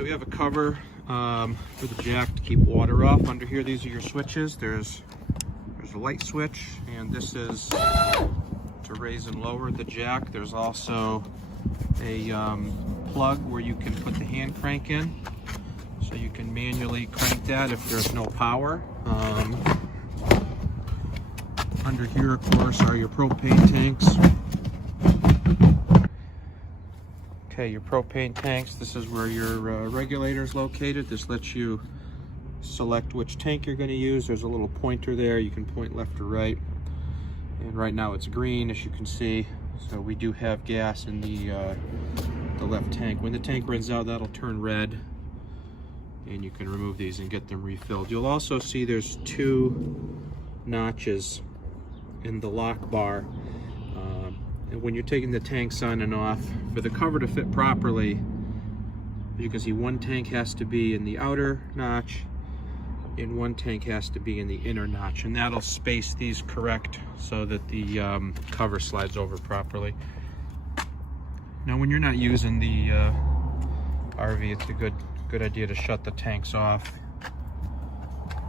So we have a cover for the jack to keep water off. Under here, these are your switches. There's a light switch, and this is to raise and lower the jack. There's also a plug where you can put the hand crank in, so you can manually crank that if there's no power. Under here, of course, are your propane tanks. Okay, your propane tanks, this is where your regulator is located. This lets you select which tank you're going to use. There's a little pointer there. You can point left or right. And right now it's green, as you can see. So we do have gas in the left tank. When the tank runs out, that'll turn red. And you can remove these and get them refilled. You'll also see there's two notches in the lock bar. And when you're taking the tanks on and off, for the cover to fit properly, you can see one tank has to be in the outer notch and one tank has to be in the inner notch, and that'll space these correct so that the cover slides over properly. Now when you're not using the RV, it's a good idea to shut the tanks off.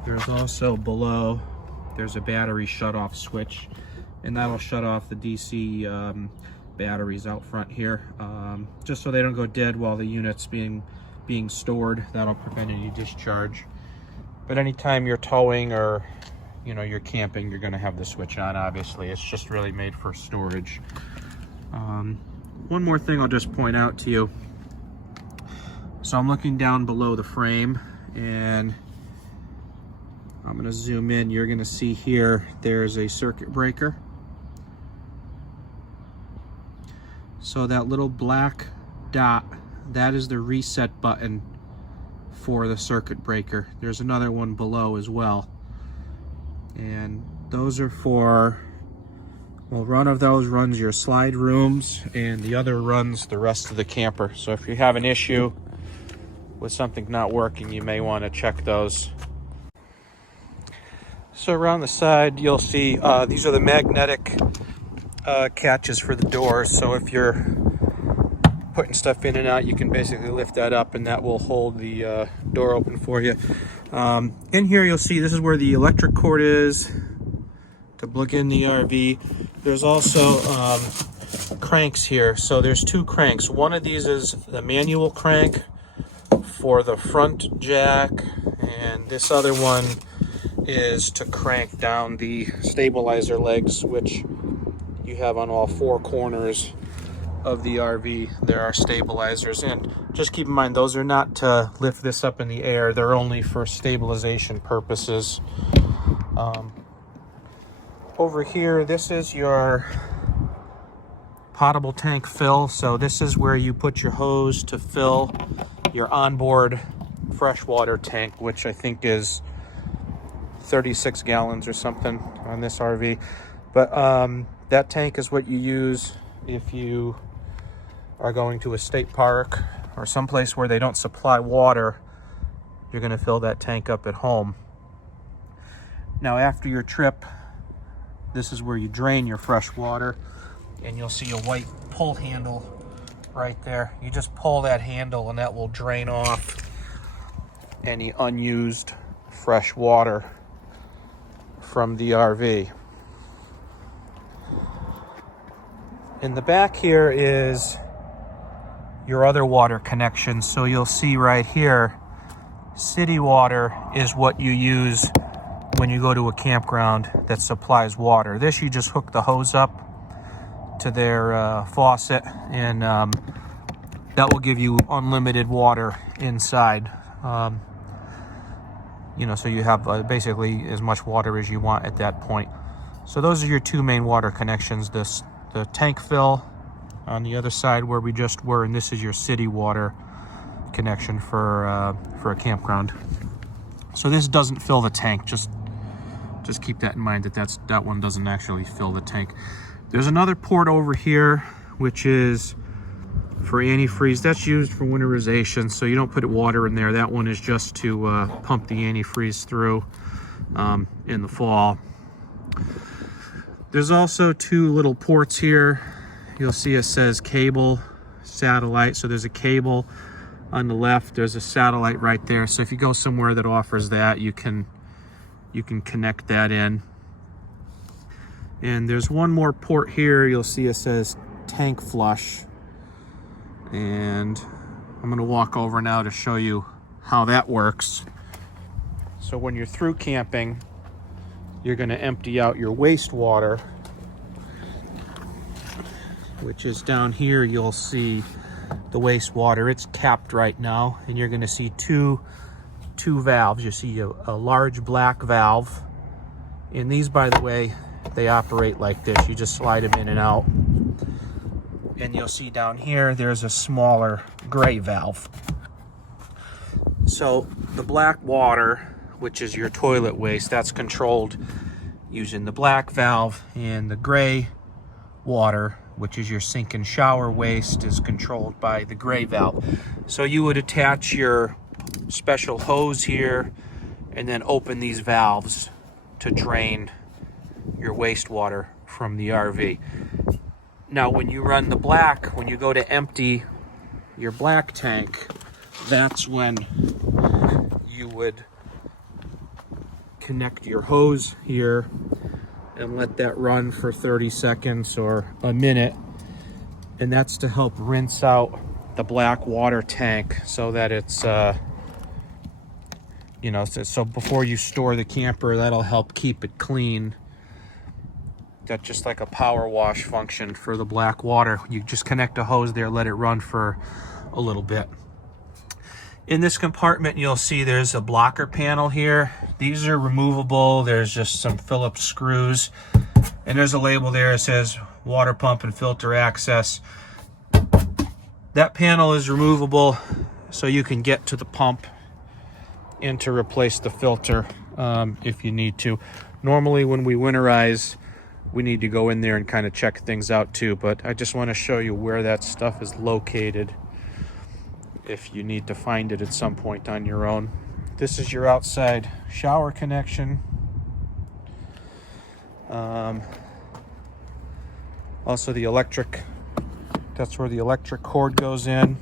There's also below, there's a battery shut-off switch, and that'll shut off the DC batteries out front here, just so they don't go dead while the unit's being stored. That'll prevent any discharge. But anytime you're towing or you're camping, you're going to have the switch on. Obviously, it's just really made for storage. One more thing I'll just point out to you. So I'm looking down below the frame, and I'm going to zoom in. You're going to see here there's a circuit breaker. So that little black dot, that is the reset button for the circuit breaker. There's another one below as well. And those are for, well, one of those runs your slide rooms and the other runs the rest of the camper. So if you have an issue with something not working, you may want to check those. So around the side, you'll see these are the magnetic catches for the doors. So if you're putting stuff in and out, you can basically lift that up and that will hold the door open for you. In here you'll see this is where the electric cord is to plug in the RV. There's also cranks here. So there's two cranks. One of these is the manual crank for the front jack, and this other one is to crank down the stabilizer legs, which you have on all four corners of the RV. There are stabilizers, and just keep in mind those are not to lift this up in the air. They're only for stabilization purposes. Over here, this is your potable tank fill. So this is where you put your hose to fill your onboard freshwater tank, which I think is 36 gallons or something on this RV. But that tank is what you use if you are going to a state park or someplace where they don't supply water. You're going to fill that tank up at home. Now after your trip, this is where you drain your fresh water, and you'll see a white pull handle right there. You just pull that handle and that will drain off any unused fresh water from the RV. In the back here is your other water connections. So you'll see right here, city water is what you use when you go to a campground that supplies water. This, you just hook the hose up to their faucet, and that will give you unlimited water inside. So you have basically as much water as you want at that point. So those are your two main water connections. The tank fill on the other side where we just were, and this is your city water connection for a campground. So this doesn't fill the tank. Just keep that in mind, that one doesn't actually fill the tank. There's another port over here which is for antifreeze. That's used for winterization, so you don't put water in there. That one is just to pump the antifreeze through in the fall. There's also two little ports here. You'll see it says cable, satellite. So there's a cable on the left, there's a satellite right there. So if you go somewhere that offers that, you can connect that in. And there's one more port here. You'll see it says tank flush. And I'm gonna walk over now to show you how that works. So when you're through camping, you're gonna empty out your wastewater, which is down here. You'll see the wastewater. It's capped right now, and you're gonna see two valves. You see a large black valve. And these, by the way, they operate like this. You just slide them in and out. And you'll see down here, there's a smaller gray valve. So the black water, which is your toilet waste, that's controlled using the black valve, and the gray water, which is your sink and shower waste, is controlled by the gray valve. So you would attach your special hose here and then open these valves to drain your wastewater from the RV. Now, when you run the black, when you go to empty your black tank, that's when you would connect your hose here and let that run for 30 seconds or a minute. And that's to help rinse out the black water tank so that it's, so before you store the camper, that'll help keep it clean. That's just like a power wash function for the black water. You just connect a hose there, let it run for a little bit. In this compartment, you'll see there's a blocker panel here. These are removable. There's just some Phillips screws. And there's a label there that says water pump and filter access. That panel is removable so you can get to the pump and to replace the filter if you need to. Normally when we winterize, we need to go in there and kind of check things out too, but I just want to show you where that stuff is located if you need to find it at some point on your own. This is your outside shower connection. Also the electric, that's where the electric cord goes in.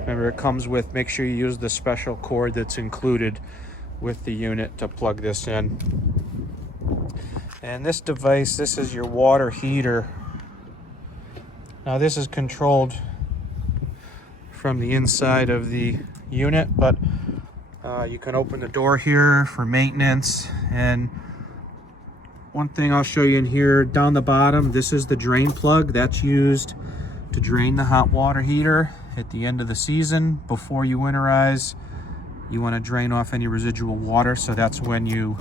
Remember, it comes with, make sure you use the special cord that's included with the unit to plug this in. And this device, this is your water heater. Now this is controlled from the inside of the unit, but you can open the door here for maintenance. And one thing I'll show you in here, down the bottom, this is the drain plug that's used to drain the hot water heater at the end of the season. Before you winterize, you want to drain off any residual water, so that's when you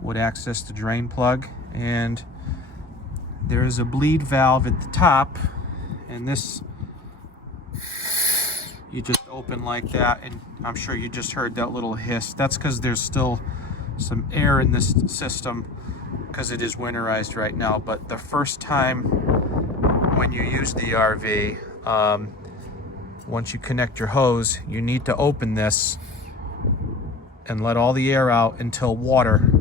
would access the drain plug. And there's a bleed valve at the top, and this you just open like that, and I'm sure you just heard that little hiss. That's because there's still some air in this system because it is winterized right now. But the first time when you use the RV, once you connect your hose, you need to open this and let all the air out until water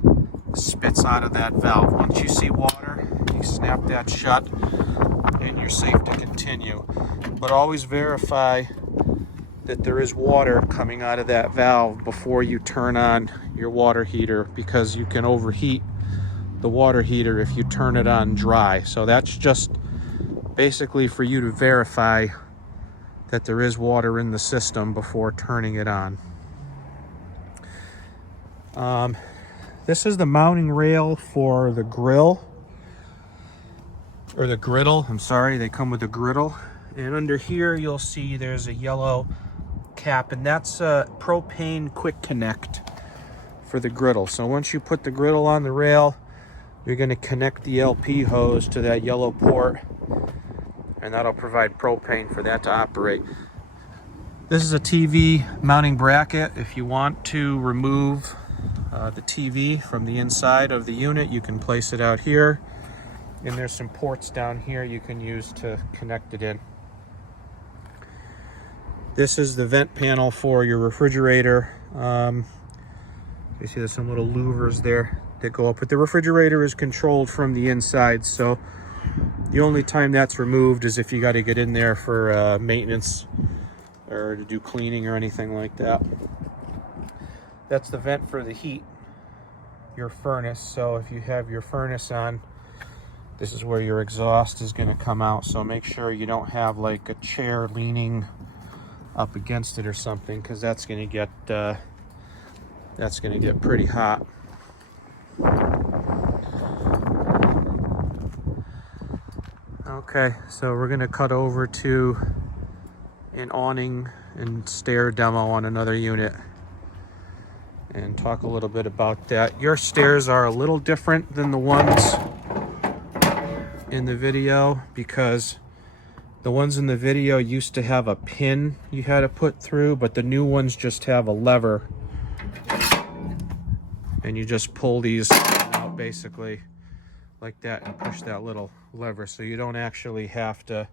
spits out of that valve. Once you see water, you snap that shut and you're safe to continue. But always verify that there is water coming out of that valve before you turn on your water heater, because you can overheat the water heater if you turn it on dry. So that's just basically for you to verify that there is water in the system before turning it on. This is the mounting rail for the grill, or the griddle, I'm sorry, they come with a griddle. And under here you'll see there's a yellow cap, and that's a propane quick connect for the griddle. So once you put the griddle on the rail, you're going to connect the LP hose to that yellow port, and that'll provide propane for that to operate. This is a TV mounting bracket. If you want to remove the TV from the inside of the unit, you can place it out here, and there's some ports down here you can use to connect it in. This is the vent panel for your refrigerator. You see there's some little louvers there that go up, but the refrigerator is controlled from the inside, so the only time that's removed is if you got to get in there for maintenance or to do cleaning or anything like that. That's the vent for the heat, your furnace. So if you have your furnace on, this is where your exhaust is going to come out. So make sure you don't have like a chair leaning up against it or something, because that's going to get pretty hot. Okay, so we're going to cut over to an awning and stair demo on another unit and talk a little bit about that. Your stairs are a little different than the ones in the video, because the ones in the video used to have a pin you had to put through, but the new ones just have a lever, and you just pull these out basically like that and push that little lever, so you don't actually have to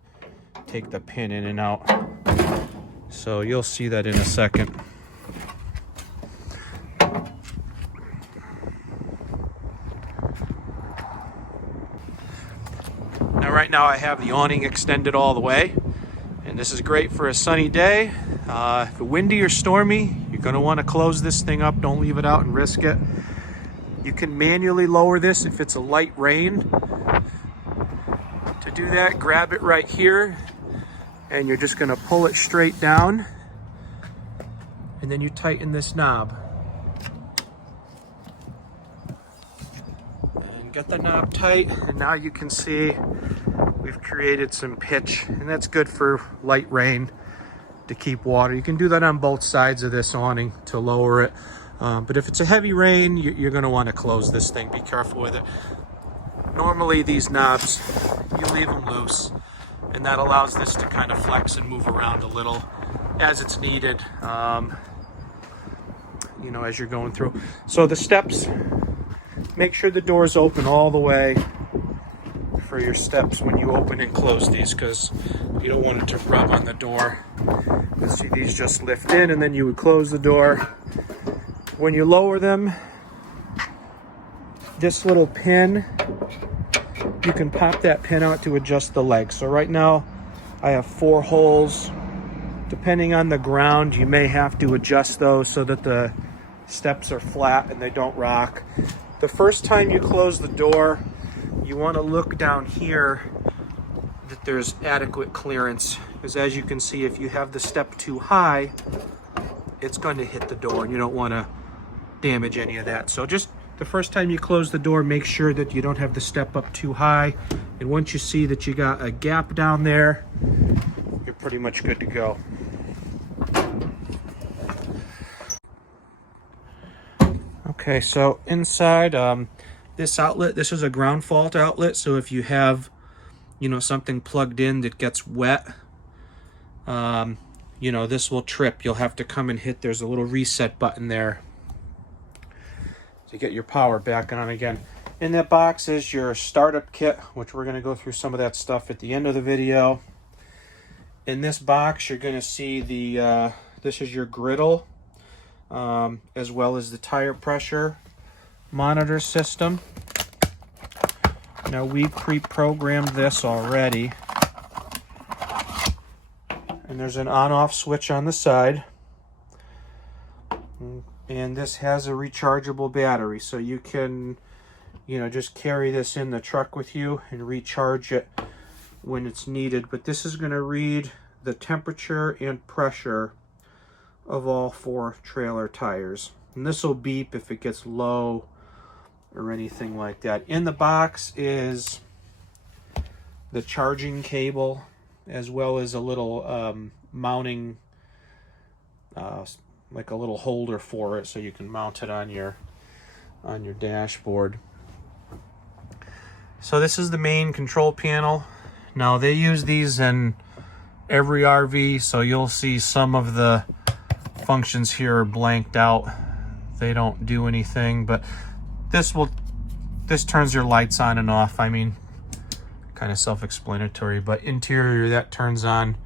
take the pin in and out. So you'll see that in a second. Now right now I have the awning extended all the way, and this is great for a sunny day. If it's windy or stormy, you're going to want to close this thing up. Don't leave it out and risk it. You can manually lower this if it's a light rain. To do that, grab it right here, and you're just going to pull it straight down, and then you tighten this knob. And get the knob tight, and now you can see we've created some pitch, and that's good for light rain to keep water. You can do that on both sides of this awning to lower it. But if it's a heavy rain, you're going to want to close this thing. Be careful with it. Normally these knobs, you leave them loose, and that allows this to kind of flex and move around a little as it's needed, you know, as you're going through. So the steps, make sure the door's open all the way for your steps when you open and close these, because you don't want it to rub on the door. You see these just lift in, and then you would close the door. When you lower them, this little pin, you can pop that pin out to adjust the legs. So right now I have 4 holes. Depending on the ground, you may have to adjust those so that the steps are flat and they don't rock. The first time you close the door, you want to look down here that there's adequate clearance, because as you can see, if you have the step too high, it's going to hit the door, and you don't want to damage any of that. So just the first time you close the door, make sure that you don't have the step up too high, and once you see that you got a gap down there, you're pretty much good to go. Okay, so inside this outlet, this is a ground fault outlet, so if you have, you know, something plugged in that gets wet, you know, this will trip. You'll have to come and hit, there's a little reset button there to get your power back on again. In that box is your startup kit, which we're going to go through some of that stuff at the end of the video. In this box, you're going to see the this is your griddle, as well as the tire pressure monitor system. Now we pre-programmed this already, and there's an on-off switch on the side. And this has a rechargeable battery, so you can, you know, just carry this in the truck with you and recharge it when it's needed. But this is going to read the temperature and pressure of all 4 trailer tires, and this will beep if it gets low or anything like that. In the box is the charging cable, as well as a little mounting like a little holder for it, so you can mount it on your dashboard. So this is the main control panel. Now they use these in every RV, so you'll see some of the functions here are blanked out. They don't do anything, but this turns your lights on and off. I mean, kind of self-explanatory, but interior, that turns on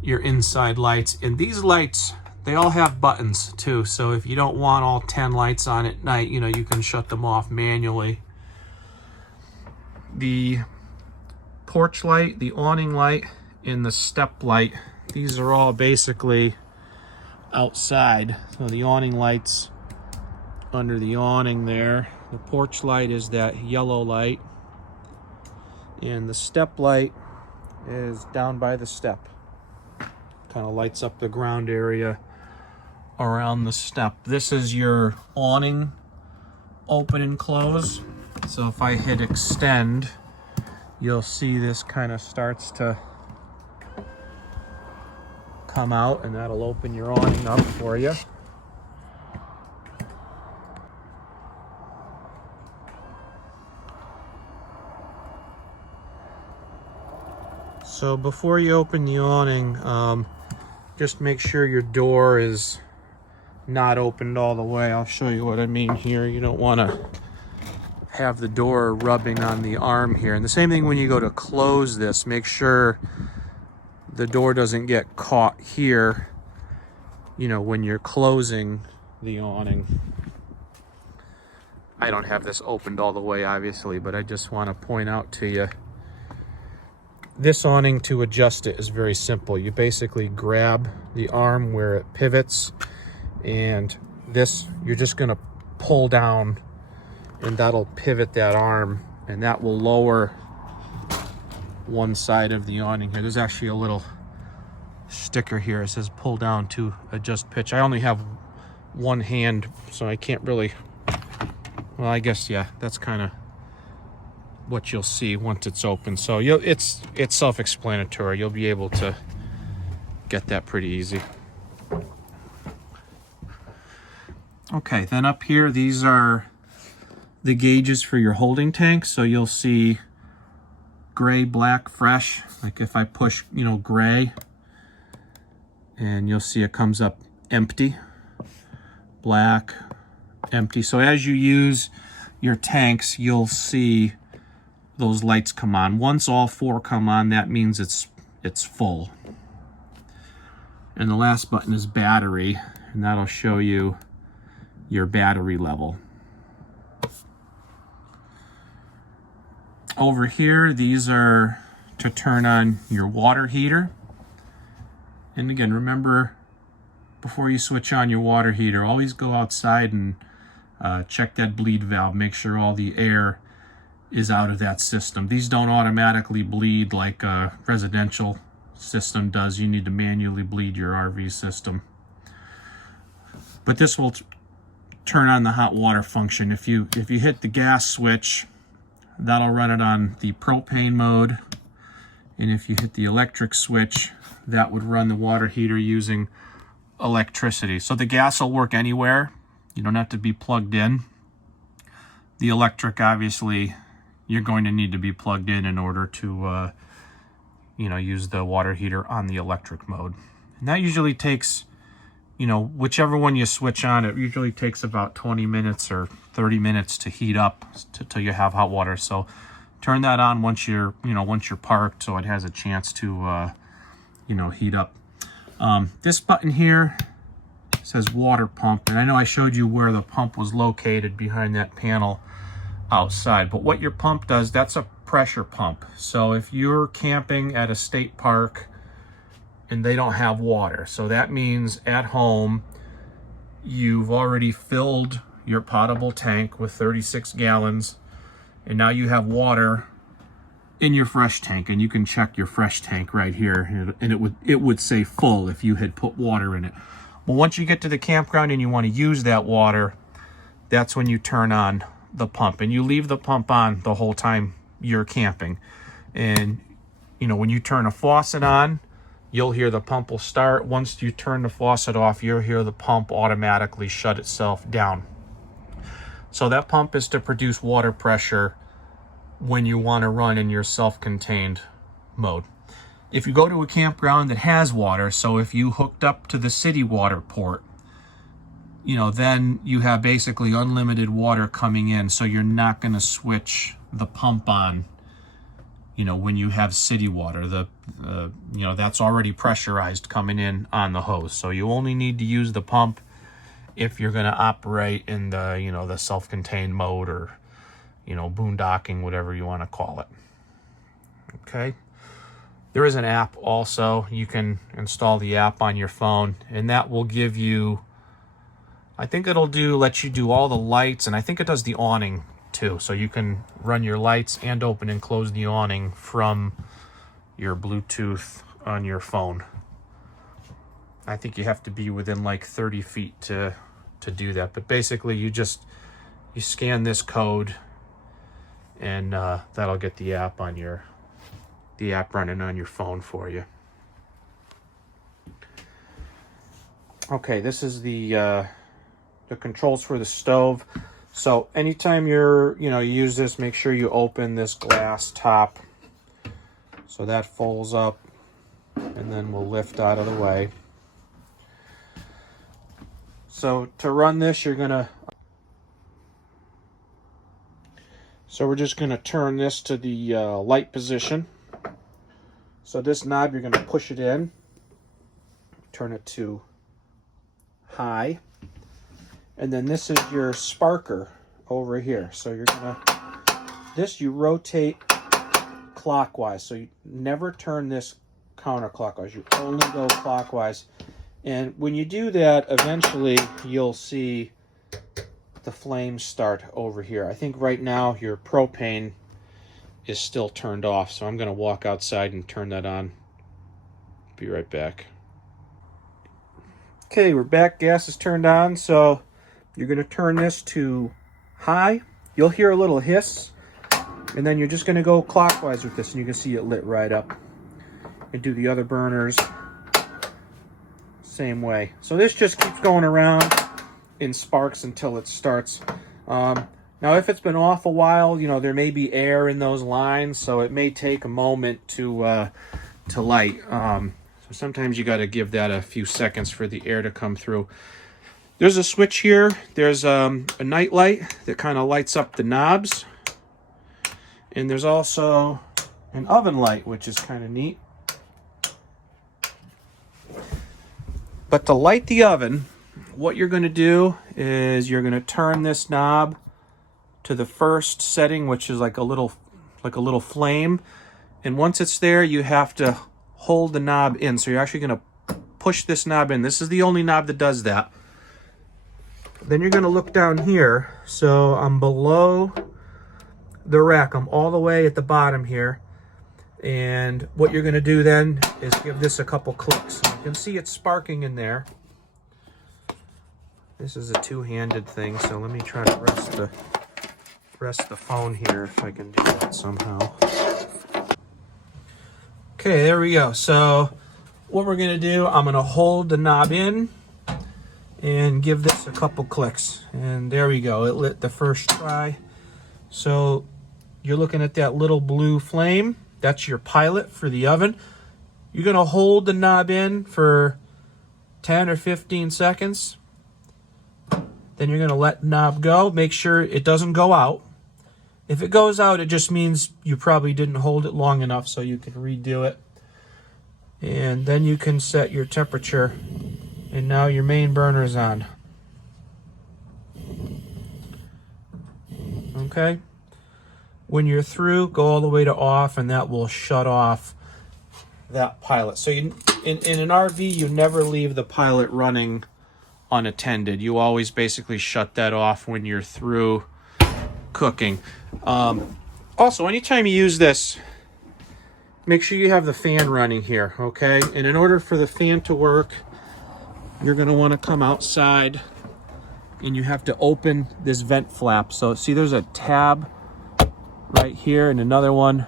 your inside lights. And these lights, they all have buttons too, so if you don't want all 10 lights on at night, you know, you can shut them off manually. The porch light, the awning light, in the step light. These are all basically outside. So the awning lights under the awning there. The porch light is that yellow light. And the step light is down by the step. Kind of lights up the ground area around the step. This is your awning open and close. So if I hit extend, you'll see this kind of starts to come out, and that'll open your awning up for you. So before you open the awning, just make sure your door is not opened all the way. I'll show you what I mean here. You don't want to have the door rubbing on the arm here. And the same thing when you go to close this, make sure the door doesn't get caught here, you know, when you're closing the awning. I don't have this opened all the way, obviously, but I just want to point out to you, this awning, to adjust it is very simple. You basically grab the arm where it pivots, and this, you're just going to pull down, and that'll pivot that arm, and that will lower one side of the awning here. There's actually a little sticker here. It says pull down to adjust pitch. I only have one hand, so I can't really, well, I guess, yeah, that's kind of what you'll see once it's open. So it's self-explanatory. You'll be able to get that pretty easy. Okay, then up here, these are the gauges for your holding tank. So you'll see gray, black, fresh. Like if I push, you know, gray, and you'll see it comes up empty, black, empty. So as you use your tanks, you'll see those lights come on. Once all four come on, that means it's full. And the last button is battery, and that'll show you your battery level. Over here, these are to turn on your water heater. And again, remember, before you switch on your water heater, always go outside and check that bleed valve. Make sure all the air is out of that system. These don't automatically bleed like a residential system does. You need to manually bleed your RV system. But this will turn on the hot water function. If you hit the gas switch, that'll run it on the propane mode. And if you hit the electric switch, that would run the water heater using electricity. So the gas will work anywhere. You don't have to be plugged in. The electric, obviously, you're going to need to be plugged in order to, you know, use the water heater on the electric mode. And that usually takes, you know, whichever one you switch on, it usually takes about 20 minutes or 30 minutes to heat up till you have hot water. So turn that on once you're parked, so it has a chance to, you know, heat up. This button here says water pump, and I know I showed you where the pump was located behind that panel outside, but what your pump does, that's a pressure pump. So if you're camping at a state park and they don't have water, so that means at home you've already filled your potable tank with 36 gallons, and now you have water in your fresh tank, and you can check your fresh tank right here, and it would say full if you had put water in it. Well, once you get to the campground and you want to use that water, that's when you turn on the pump, and you leave the pump on the whole time you're camping. And you know, when you turn a faucet on, you'll hear the pump will start. Once you turn the faucet off, you'll hear the pump automatically shut itself down. So that pump is to produce water pressure when you want to run in your self-contained mode. If you go to a campground that has water, so if you hooked up to the city water port, you know, then you have basically unlimited water coming in, so you're not going to switch the pump on, you know, when you have city water. You know, that's already pressurized coming in on the hose. So you only need to use the pump if you're going to operate in the, you know, the self-contained mode, or, you know, boondocking, whatever you want to call it. Okay. There is an app also. You can install the app on your phone, and that will give you, I think it'll let you do all the lights, and I think it does the awning too. So you can run your lights and open and close the awning from your Bluetooth on your phone. I think you have to be within like 30 feet to do that. But basically you scan this code, and that'll get the app running on your phone for you. Okay, this is the controls for the stove. So anytime you use this, make sure you open this glass top. So that folds up and then will lift out of the way. So to run this, so we're just going to turn this to the light position. So this knob, you're going to push it in, turn it to high, and then this is your sparker over here. So you're going to, you rotate clockwise. So you never turn this counterclockwise. You only go clockwise. And when you do that, eventually you'll see the flames start over here. I think right now your propane is still turned off, so I'm going to walk outside and turn that on. Be right back. Okay, we're back. Gas is turned on, so you're going to turn this to high. You'll hear a little hiss, and then you're just going to go clockwise with this, and you can see it lit right up. And do the other burners same way. So this just keeps going around in sparks until it starts. Now if it's been off a while, there may be air in those lines, so it may take a moment to light. So sometimes you got to give that a few seconds for the air to come through. There's a switch here. There's a night light that kind of lights up the knobs, and there's also an oven light, which is kind of neat. But to light the oven, what you're going to do is you're going to turn this knob to the first setting, which is like a little flame. And once it's there, you have to hold the knob in. So you're actually going to push this knob in. This is the only knob that does that. Then you're going to look down here. So I'm below the rack. I'm all the way at the bottom here. And what you're going to do then is give this a couple clicks. You can see it's sparking in there. This is a two-handed thing, so let me try to rest the phone here if I can do that somehow. Okay, there we go. So what we're going to do, I'm going to hold the knob in and give this a couple clicks. And there we go. It lit the first try. So you're looking at that little blue flame. That's your pilot for the oven. You're going to hold the knob in for 10 or 15 seconds. Then you're going to let the knob go. Make sure it doesn't go out. If it goes out, it just means you probably didn't hold it long enough, so you can redo it. And then you can set your temperature. And now your main burner is on. Okay? When you're through, go all the way to off, and that will shut off that pilot. So in an RV, you never leave the pilot running unattended. You always basically shut that off when you're through cooking. Also, anytime you use this, make sure you have the fan running here, okay? And in order for the fan to work, you're going to want to come outside, and you have to open this vent flap. So see, there's a tab right here and another one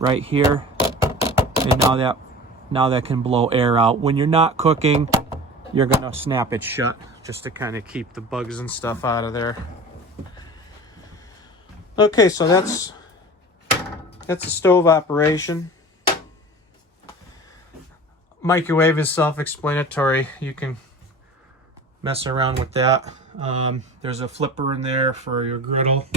right here, and now that can blow air out. When you're not cooking, you're gonna snap it shut just to kind of keep the bugs and stuff out of there. Okay, so that's the stove operation. Microwave is self-explanatory. You can mess around with that. There's a flipper in there for your griddle.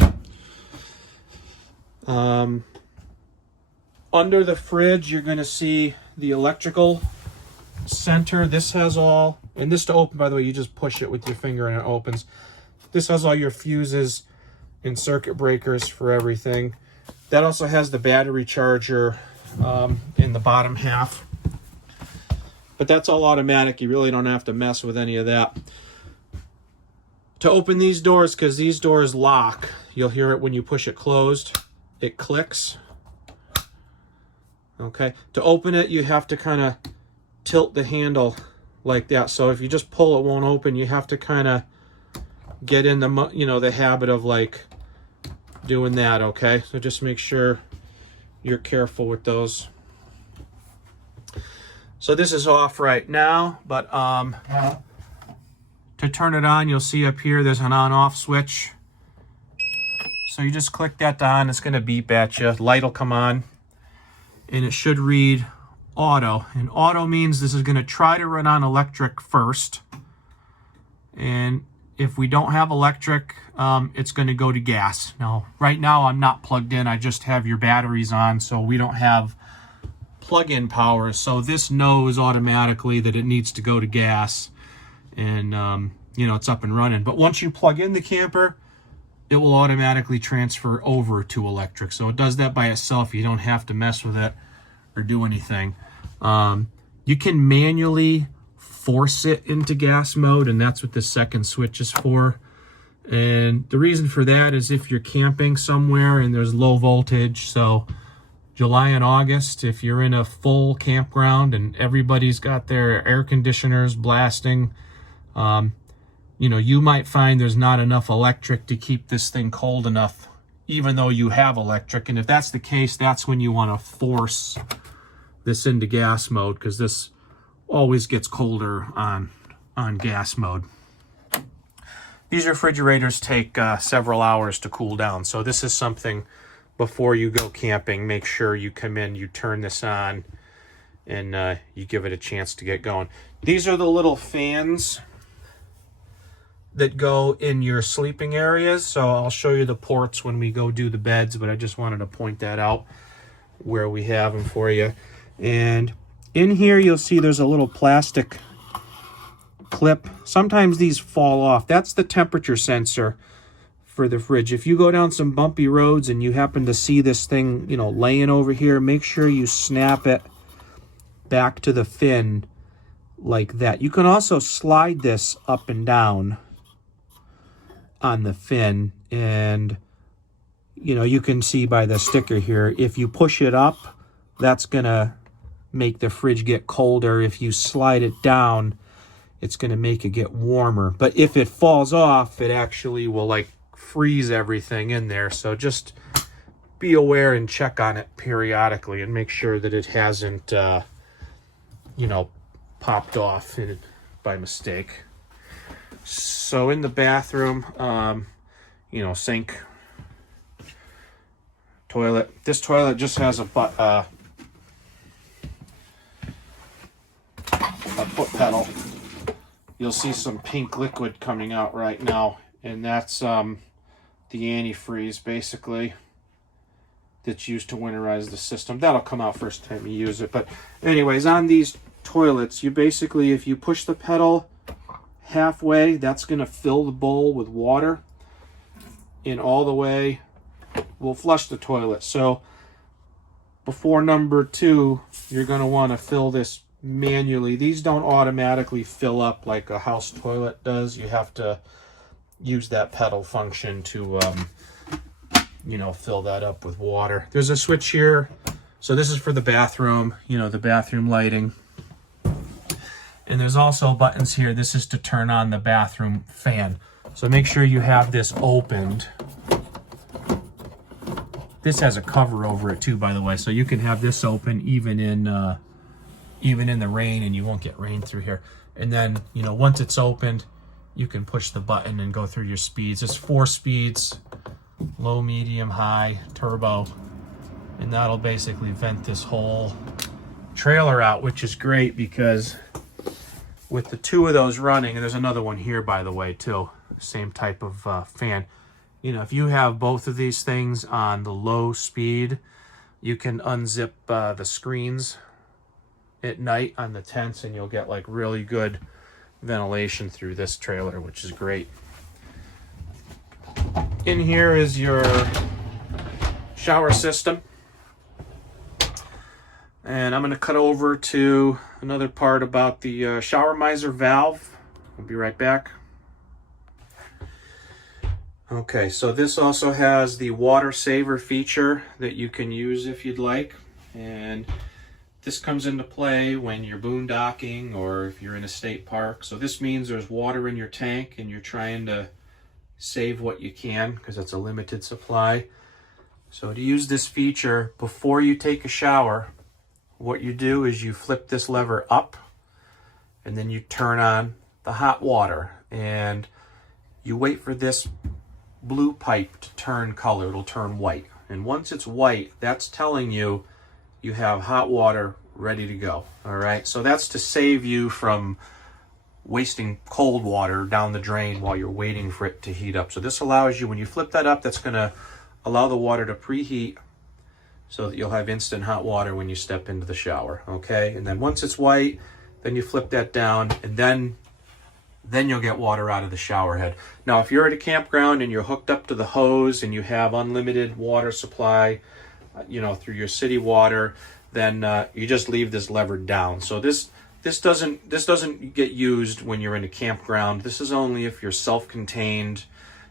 Under the fridge, you're going to see the electrical center. This has all, and this to open, by the way, you just push it with your finger and it opens. This has all your fuses and circuit breakers for everything. That also has the battery charger in the bottom half. But that's all automatic. You really don't have to mess with any of that. To open these doors, because these doors lock, you'll hear it when you push it closed. It clicks. Okay. To open it, you have to kind of tilt the handle like that. So if you just pull, it won't open. You have to kind of get in the, you know, the habit of like doing that. Okay. So just make sure you're careful with those. So this is off right now, but to turn it on, you'll see up here there's an on-off switch. So you just click that on, it's going to beep at you. Light will come on, and it should read auto. And auto means this is going to try to run on electric first. And if we don't have electric, it's going to go to gas. Now, right now I'm not plugged in. I just have your batteries on, so we don't have plug-in power. So this knows automatically that it needs to go to gas. And, you know, it's up and running. But once you plug in the camper, it will automatically transfer over to electric. So it does that by itself. You don't have to mess with it or do anything. You can manually force it into gas mode, and that's what the second switch is for. And the reason for that is if you're camping somewhere and there's low voltage. So July and August, if you're in a full campground and everybody's got their air conditioners blasting, you know, you might find there's not enough electric to keep this thing cold enough, even though you have electric. And if that's the case, that's when you want to force this into gas mode, because this always gets colder on gas mode. These refrigerators take several hours to cool down. So this is something before you go camping, make sure you come in, you turn this on, and you give it a chance to get going. These are the little fans that go in your sleeping areas. So I'll show you the ports when we go do the beds, but I just wanted to point that out where we have them for you. And in here, you'll see there's a little plastic clip. Sometimes these fall off. That's the temperature sensor for the fridge. If you go down some bumpy roads and you happen to see this thing, you know, laying over here, make sure you snap it back to the fin like that. You can also slide this up and down on the fin, and you know, you can see by the sticker here, if you push it up, that's gonna make the fridge get colder. If you slide it down, it's gonna make it get warmer. But if it falls off, it actually will like freeze everything in there. So just be aware and check on it periodically and make sure that it hasn't you know, popped off by mistake. So in the bathroom, you know, sink, toilet. This toilet just has a foot pedal. You'll see some pink liquid coming out right now, and that's the antifreeze, basically, that's used to winterize the system. That'll come out first time you use it. But anyways, on these toilets, you basically, if you push the pedal halfway, that's going to fill the bowl with water, and all the way will flush the toilet. So before number 2, you're going to want to fill this manually. These don't automatically fill up like a house toilet does. You have to use that pedal function to you know, fill that up with water. There's a switch here. So this is for the bathroom, you know, the bathroom lighting. And there's also buttons here. This is to turn on the bathroom fan. So make sure you have this opened. This has a cover over it too, by the way. So you can have this open even in the rain, and you won't get rain through here. And then, you know, once it's opened, you can push the button and go through your speeds. It's 4 speeds, low, medium, high, turbo. And that'll basically vent this whole trailer out, which is great because with the 2 of those running, and there's another one here, by the way, too, same type of fan. You know, if you have both of these things on the low speed, you can unzip the screens at night on the tents, and you'll get like really good ventilation through this trailer, which is great. In here is your shower system. And I'm going to cut over to another part about the shower miser valve. I'll be right back. Okay, so this also has the water saver feature that you can use if you'd like. And this comes into play when you're boondocking or if you're in a state park. So this means there's water in your tank and you're trying to save what you can because it's a limited supply. So to use this feature, before you take a shower, what you do is you flip this lever up and then you turn on the hot water and you wait for this blue pipe to turn color. It'll turn white. And once it's white, that's telling you you have hot water ready to go. All right, so that's to save you from wasting cold water down the drain while you're waiting for it to heat up. So this allows you, when you flip that up, that's going to allow the water to preheat so that you'll have instant hot water when you step into the shower. Okay, and then once it's white, then you flip that down, and then you'll get water out of the shower head. Now, if you're at a campground and you're hooked up to the hose and you have unlimited water supply, through your city water, then you just leave this levered down. So this doesn't get used when you're in a campground. This is only if you're self-contained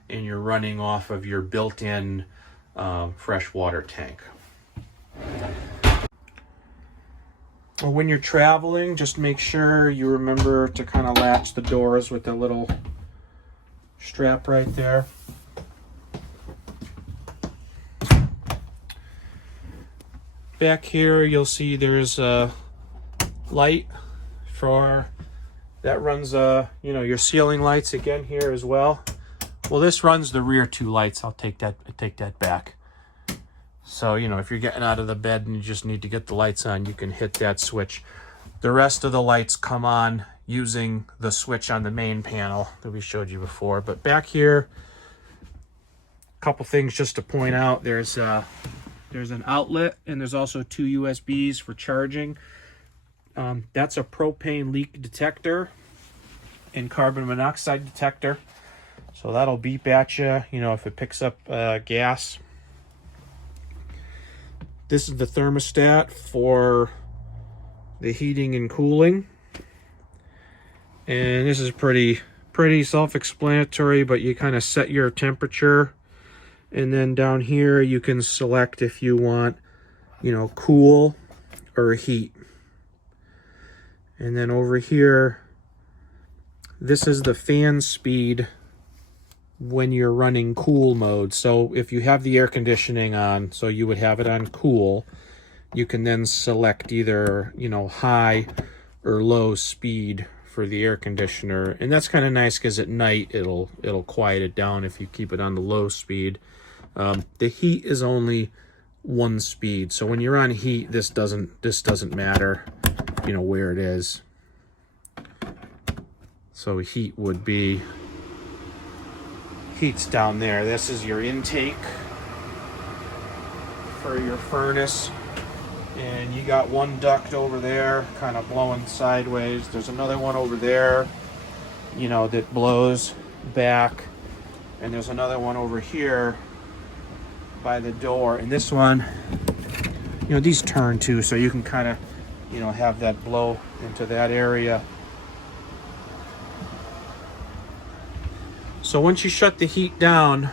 and you're running off of your built-in freshwater tank. When you're traveling, just make sure you remember to kind of latch the doors with the little strap right there. Back here, you'll see there's a light for that runs your ceiling lights again here as well. Well, this runs the rear two lights. I'll take that back. So, if you're getting out of the bed and you just need to get the lights on, you can hit that switch. The rest of the lights come on using the switch on the main panel that we showed you before. But back here, a couple things just to point out. There's an outlet and there's also two USBs for charging. That's a propane leak detector and carbon monoxide detector. So that'll beep at you, if it picks up gas. This is the thermostat for the heating and cooling. And this is pretty self-explanatory, but you kind of set your temperature. And then down here, you can select if you want, cool or heat. And then over here, this is the fan speed when you're running cool mode. So if you have the air conditioning on, so you would have it on cool, you can then select either, high or low speed for the air conditioner. And that's kind of nice because at night it'll quiet it down if you keep it on the low speed. The heat is only one speed. So when you're on heat, this doesn't matter, where it is. So heat would be, heat's down there. This is your intake for your furnace. And you got one duct over there kind of blowing sideways. There's another one over there, that blows back. And there's another one over here by the door. And this one, these turn too, so you can kind of, have that blow into that area. So once you shut the heat down,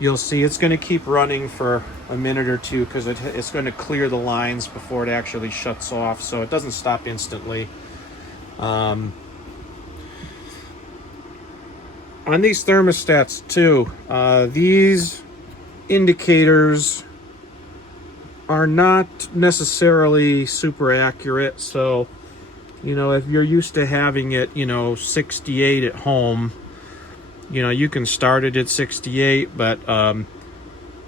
you'll see it's going to keep running for a minute or two because it's going to clear the lines before it actually shuts off, so it doesn't stop instantly. On these thermostats too, these indicators are not necessarily super accurate. So, if you're used to having it, 68 at home, you can start it at 68, but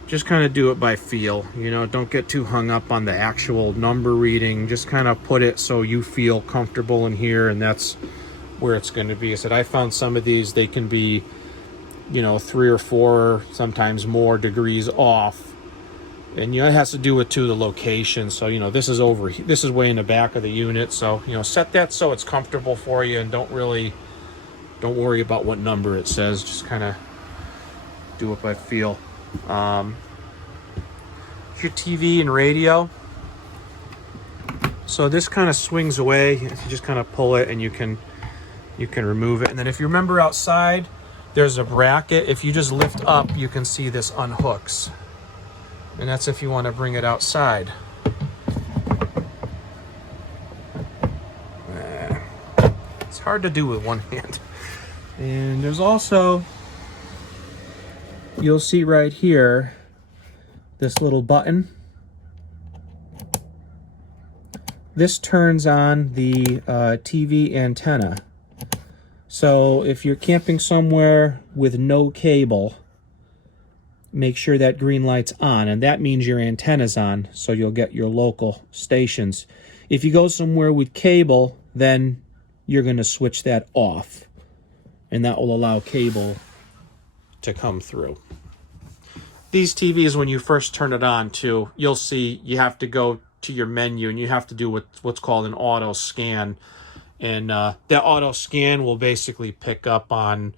just kind of do it by feel. Don't get too hung up on the actual number reading. Just kind of put it so you feel comfortable in here, and that's where it's going to be. I said I found some of these, they can be, 3 or 4, sometimes more degrees off. And it has to do with the location. So this is way in the back of the unit. So set that so it's comfortable for you, and don't worry about what number it says. Just kind of do it by feel. Your TV and radio. So this kind of swings away. You just kind of pull it and you can remove it. And then if you remember outside, there's a bracket. If you just lift up, you can see this unhooks. And that's if you want to bring it outside. It's hard to do with one hand. And there's also, you'll see right here, this little button. This turns on the TV antenna. So if you're camping somewhere with no cable, make sure that green light's on, and that means your antenna's on, so you'll get your local stations. If you go somewhere with cable, then you're going to switch that off, and that will allow cable to come through. These TVs, when you first turn it on too, you'll see you have to go to your menu and you have to do what's called an auto scan. And that auto scan will basically pick up on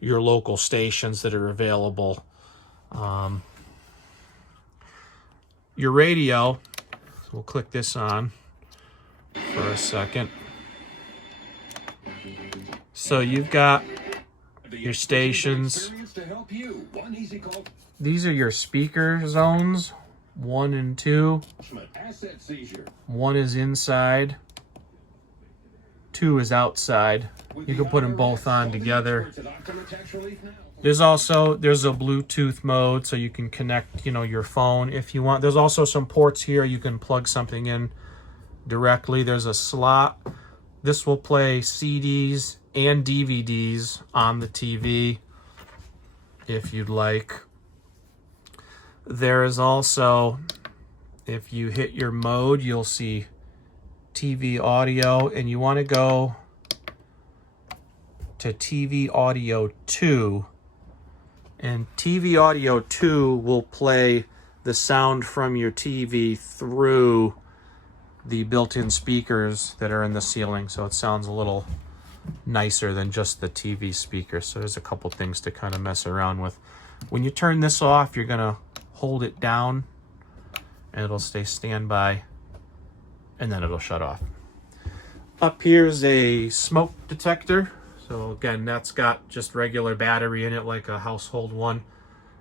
your local stations that are available. Your radio, so we'll click this on for a second. So you've got your stations. These are your speaker zones, 1 and 2. 1 is inside, 2 is outside. You can put them both on together. There's a Bluetooth mode, so you can connect, your phone if you want. There's also some ports here. You can plug something in directly. There's a slot. This will play CDs and DVDs on the TV if you'd like. There is also, if you hit your mode, you'll see TV audio, and you want to go to TV audio 2, and TV audio 2 will play the sound from your TV through the built-in speakers that are in the ceiling, so it sounds a little nicer than just the TV speaker. So there's a couple things to kind of mess around with. When you turn this off, you're gonna hold it down and it'll stay standby, and then it'll shut off. Up here is a smoke detector. So again, that's got just regular battery in it, like a household one.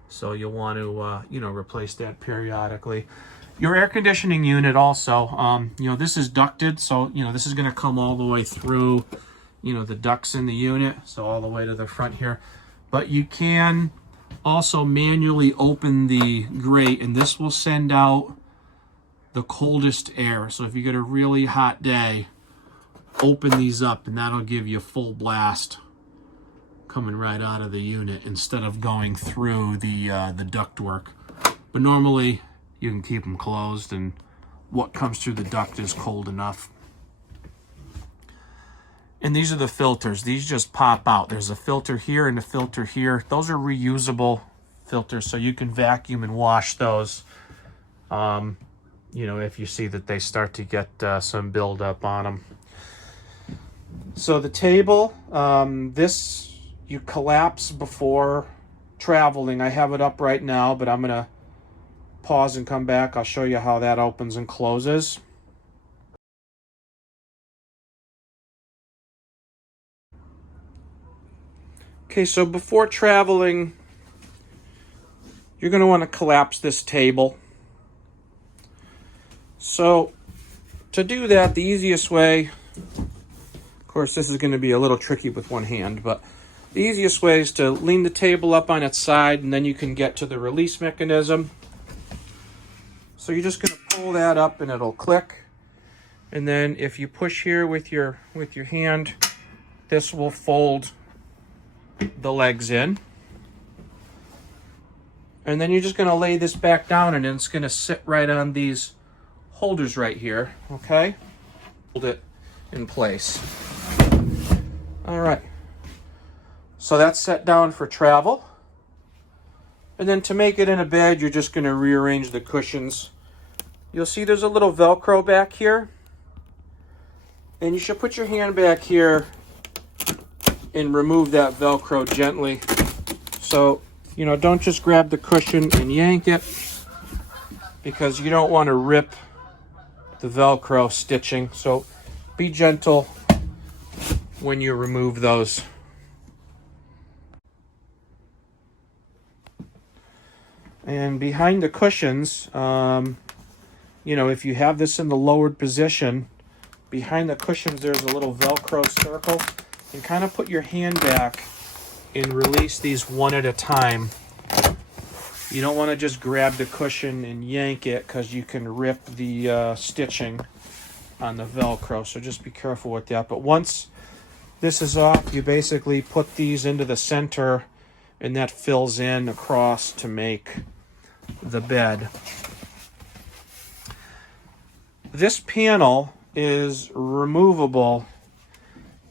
So you'll want to, replace that periodically. Your air conditioning unit also, this is ducted. So, this is going to come all the way through, the ducts in the unit. So all the way to the front here. But you can also manually open the grate, and this will send out the coldest air. So if you get a really hot day, open these up and that'll give you full blast coming right out of the unit instead of going through the ductwork. But normally you can keep them closed, and what comes through the duct is cold enough. And these are the filters. These just pop out. There's a filter here and a filter here. Those are reusable filters, so you can vacuum and wash those. If you see that they start to get some buildup on them. So the table, this you collapse before traveling. I have it up right now, but I'm gonna pause and come back. I'll show you how that opens and closes. Okay, so before traveling, you're gonna want to collapse this table. So to do that, the easiest way, of course this is going to be a little tricky with one hand, but the easiest way is to lean the table up on its side, and then you can get to the release mechanism. So you're just going to pull that up and it'll click. And then if you push here with your hand, this will fold the legs in. And then you're just going to lay this back down, and it's going to sit right on these holders right here, okay? Hold it in place. All right. So that's set down for travel. And then to make it in a bed, you're just going to rearrange the cushions. You'll see there's a little Velcro back here. And you should put your hand back here and remove that Velcro gently. So, don't just grab the cushion and yank it, because you don't want to rip the Velcro stitching. So be gentle when you remove those. And behind the cushions, you know, if you have this in the lowered position, behind the cushions there's a little Velcro circle. And kind of put your hand back and release these one at a time. You don't want to just grab the cushion and yank it, because you can rip the stitching on the Velcro. So just be careful with that. But once this is off, you basically put these into the center, and that fills in across to make the bed. This panel is removable,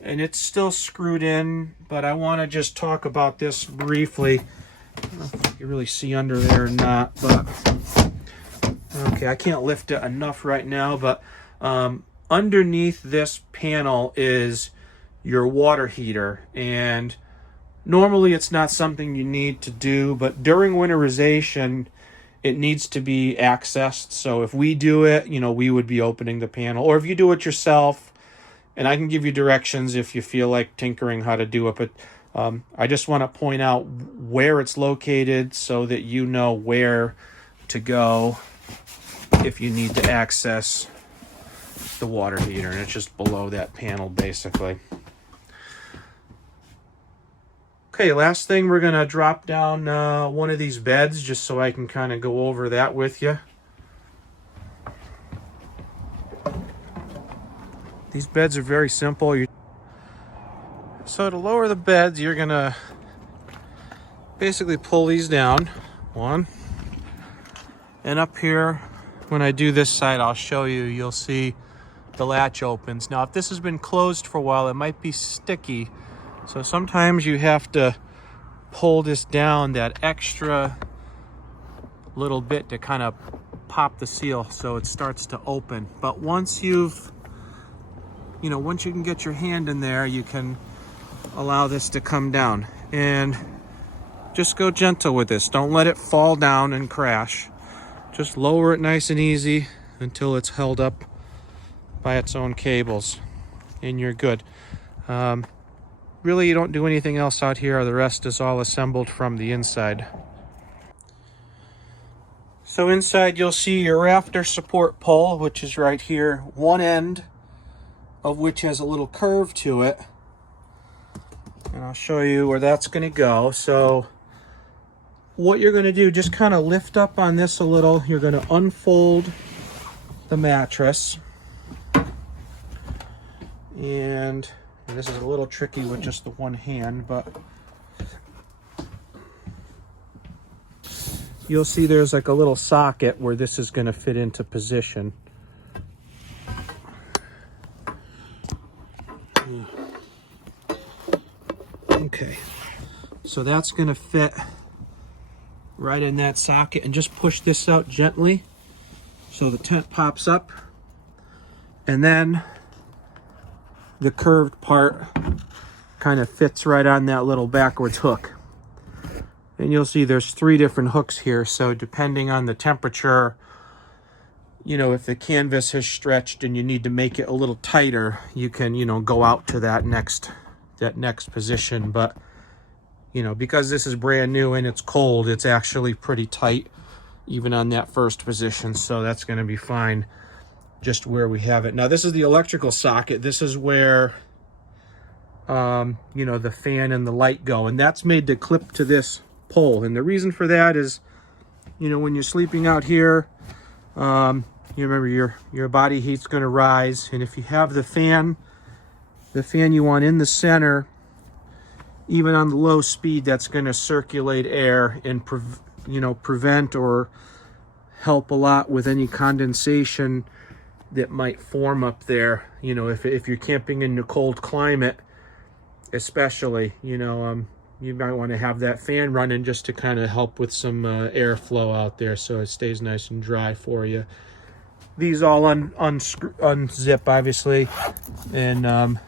and it's still screwed in, but I want to just talk about this briefly. I don't know if you can really see under there or not, but okay, I can't lift it enough right now, but underneath this panel is your water heater, and normally it's not something you need to do, but during winterization it needs to be accessed. So if we do it, you know, we would be opening the panel, or if you do it yourself, and I can give you directions if you feel like tinkering how to do it, but I just want to point out where it's located so that you know where to go if you need to access the water heater, and it's just below that panel basically. Okay, last thing, we're going to drop down one of these beds just so I can kind of go over that with you. These beds are very simple. So to lower the beds, you're going to basically pull these down. One. And up here, when I do this side, I'll show you, you'll see the latch opens. Now, if this has been closed for a while, it might be sticky. So sometimes you have to pull this down that extra little bit to kind of pop the seal so it starts to open. But once you've, you know, once you can get your hand in there, you can allow this to come down. And just go gentle with this. Don't let it fall down and crash. Just lower it nice and easy until it's held up by its own cables, and you're good. Really, you don't do anything else out here. The rest is all assembled from the inside. So inside you'll see your rafter support pole, which is right here, one end of which has a little curve to it. And I'll show you where that's going to go. So what you're going to do, just kind of lift up on this a little. You're going to unfold the mattress. And this is a little tricky with just the one hand, but you'll see there's like a little socket where this is going to fit into position. Okay, so that's going to fit right in that socket, and just push this out gently so the tent pops up, and then the curved part kind of fits right on that little backwards hook. And you'll see there's 3 different hooks here, so depending on the temperature, you know, if the canvas has stretched and you need to make it a little tighter, you can, you know, go out to that next position. But, you know, because this is brand new and it's cold, it's actually pretty tight even on that first position, so that's going to be fine just where we have it. Now, this is the electrical socket. This is where you know, the fan and the light go, and that's made to clip to this pole. And the reason for that is, you know, when you're sleeping out here, you remember your body heat's going to rise, and if you have the fan you want in the center, even on the low speed, that's going to circulate air and prevent or help a lot with any condensation that might form up there. You know, if you're camping in a cold climate, especially, you know, you might want to have that fan running just to kind of help with some airflow out there so it stays nice and dry for you. These all unzip, obviously, and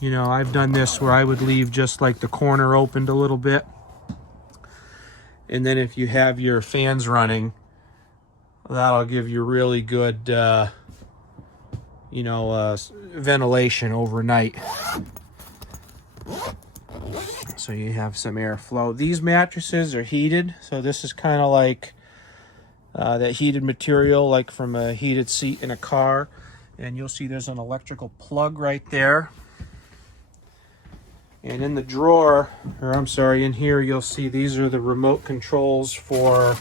you know, I've done this where I would leave just like the corner opened a little bit, and then if you have your fans running, that'll give you really good ventilation overnight. So you have some airflow. These mattresses are heated, so this is kind of like that heated material, like from a heated seat in a car. And you'll see there's an electrical plug right there. And in the drawer, or I'm sorry, in here, you'll see these are the remote controls for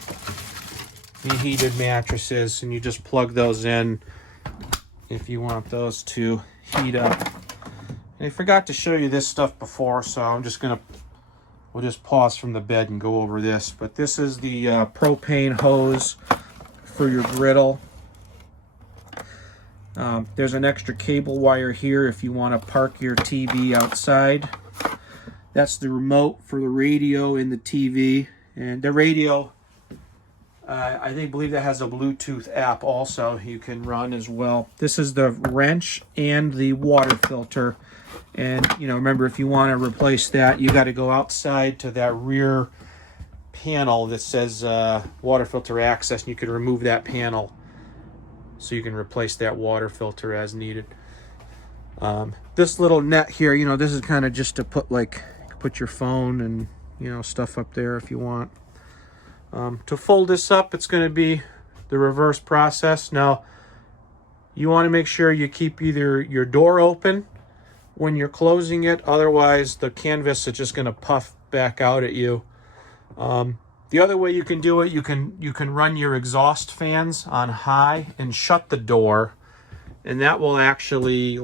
the heated mattresses, and you just plug those in if you want those to heat up. And I forgot to show you this stuff before, so we'll just pause from the bed and go over this. But this is the propane hose for your griddle. There's an extra cable wire here if you want to park your TV outside. That's the remote for the radio in the TV. And the radio, I believe that has a Bluetooth app also you can run as well. This is the wrench and the water filter. And, remember, if you want to replace that, you got to go outside to that rear panel that says water filter access, and you can remove that panel so you can replace that water filter as needed. This little net here, this is kind of just to put your phone and, stuff up there if you want. To fold this up, it's going to be the reverse process. Now, you want to make sure you keep either your door open when you're closing it, otherwise the canvas is just going to puff back out at you. The other way you can do it, you can run your exhaust fans on high and shut the door, and that will actually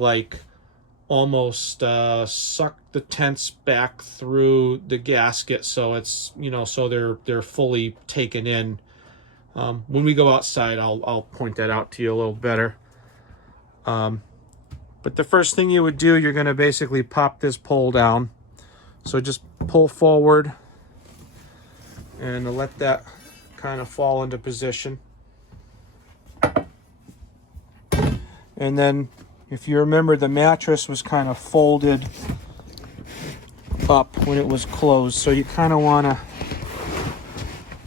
almost suck the tents back through the gasket, so it's so they're fully taken in. When we go outside, I'll point that out to you a little better. But the first thing you would do, you're going to basically pop this pole down. So just pull forward and let that kind of fall into position. And then, if you remember, the mattress was kind of folded up when it was closed. So you kind of want to,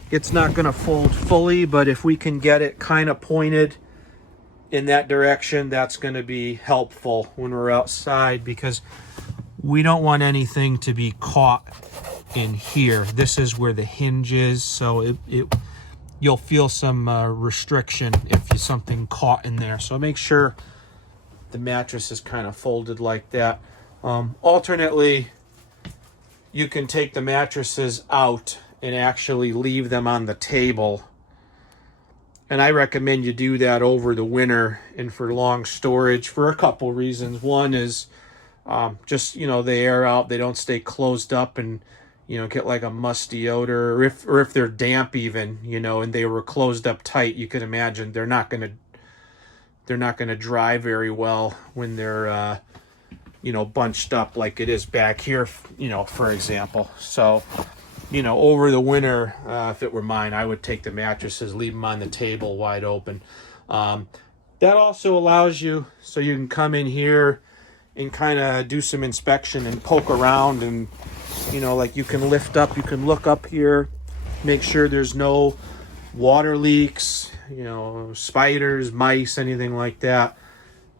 it's not going to fold fully, but if we can get it kind of pointed in that direction, that's going to be helpful when we're outside, because we don't want anything to be caught in here. This is where the hinge is, so you'll feel some restriction if something caught in there. So make sure the mattress is kind of folded like that. Alternately, you can take the mattresses out and actually leave them on the table. And I recommend you do that over the winter and for long storage for a couple reasons. One is just, they air out, they don't stay closed up and, get like a musty odor, or if they're damp even, and they were closed up tight, you can imagine they're not going to dry very well when they're, bunched up like it is back here, for example. So, over the winter, if it were mine, I would take the mattresses, leave them on the table wide open. That also allows you, so you can come in here and kind of do some inspection and poke around, and, you can lift up, you can look up here, make sure there's no water leaks, spiders, mice, anything like that.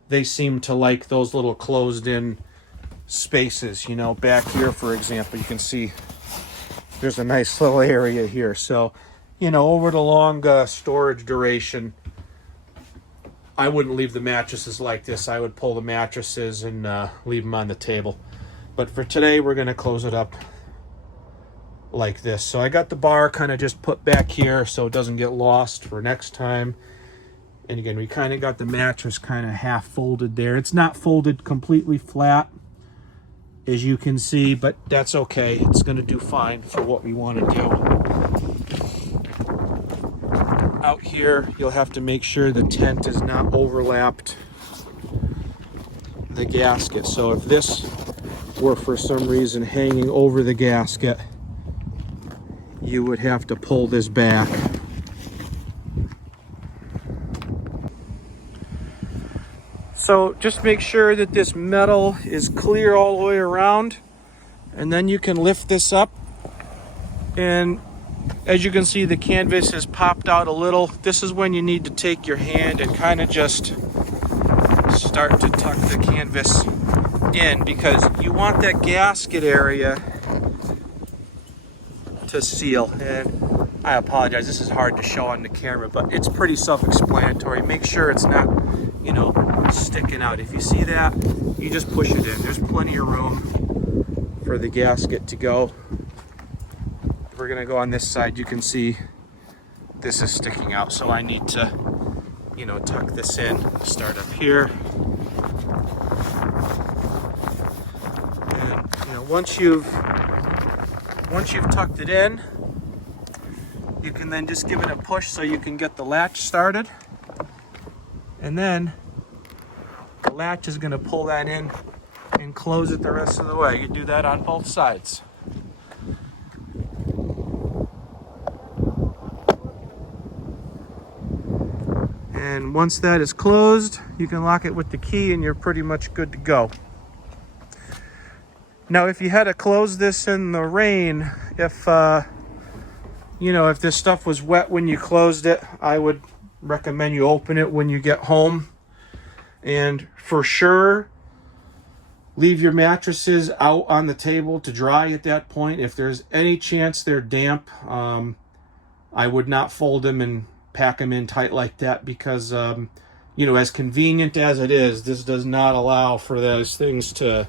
They seem to like those little closed-in spaces. Back here, for example, you can see there's a nice little area here. So, over the long storage duration, I wouldn't leave the mattresses like this. I would pull the mattresses and leave them on the table. But for today, we're going to close it up like this. So I got the bar kind of just put back here so it doesn't get lost for next time. And again, we kind of got the mattress kind of half folded there. It's not folded completely flat, as you can see, but that's okay. It's going to do fine for what we want to do. Out here, you'll have to make sure the tent is not overlapped the gasket. So if this were for some reason hanging over the gasket, you would have to pull this back. So just make sure that this metal is clear all the way around, and then you can lift this up, and as you can see, the canvas has popped out a little. This is when you need to take your hand and kind of just start to tuck the canvas in, because you want that gasket area to seal. And I apologize, this is hard to show on the camera, but it's pretty self-explanatory. Make sure it's not, you know, sticking out. If you see that, you just push it in. There's plenty of room for the gasket to go. If we're gonna go on this side, you can see this is sticking out, so I need to, you know, tuck this in. Start up here, and you know, once you've tucked it in, you can then just give it a push so you can get the latch started, and then the latch is going to pull that in and close it the rest of the way. You do that on both sides. And once that is closed, you can lock it with the key and you're pretty much good to go. Now, if you had to close this in the rain, if you know, if this stuff was wet when you closed it, I would recommend you open it when you get home. And for sure, leave your mattresses out on the table to dry at that point. If there's any chance they're damp, I would not fold them and pack them in tight like that, because you know, as convenient as it is, this does not allow for those things to,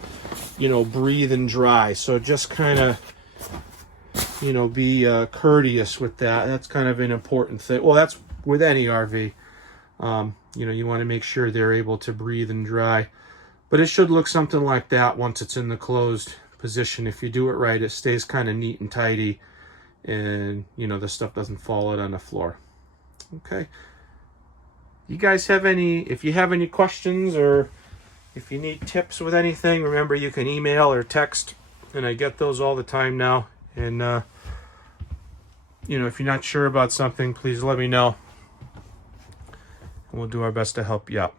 you know, breathe and dry. So just kind of, you know, be courteous with that. That's kind of an important thing. Well, that's with any RV. You know, you want to make sure they're able to breathe and dry. But it should look something like that once it's in the closed position. If you do it right, it stays kind of neat and tidy, and, you know, the stuff doesn't fall out on the floor. Okay. You guys have any, if you have any questions, or if you need tips with anything, remember you can email or text, and I get those all the time now. And, you know, if you're not sure about something, please let me know, and we'll do our best to help you out.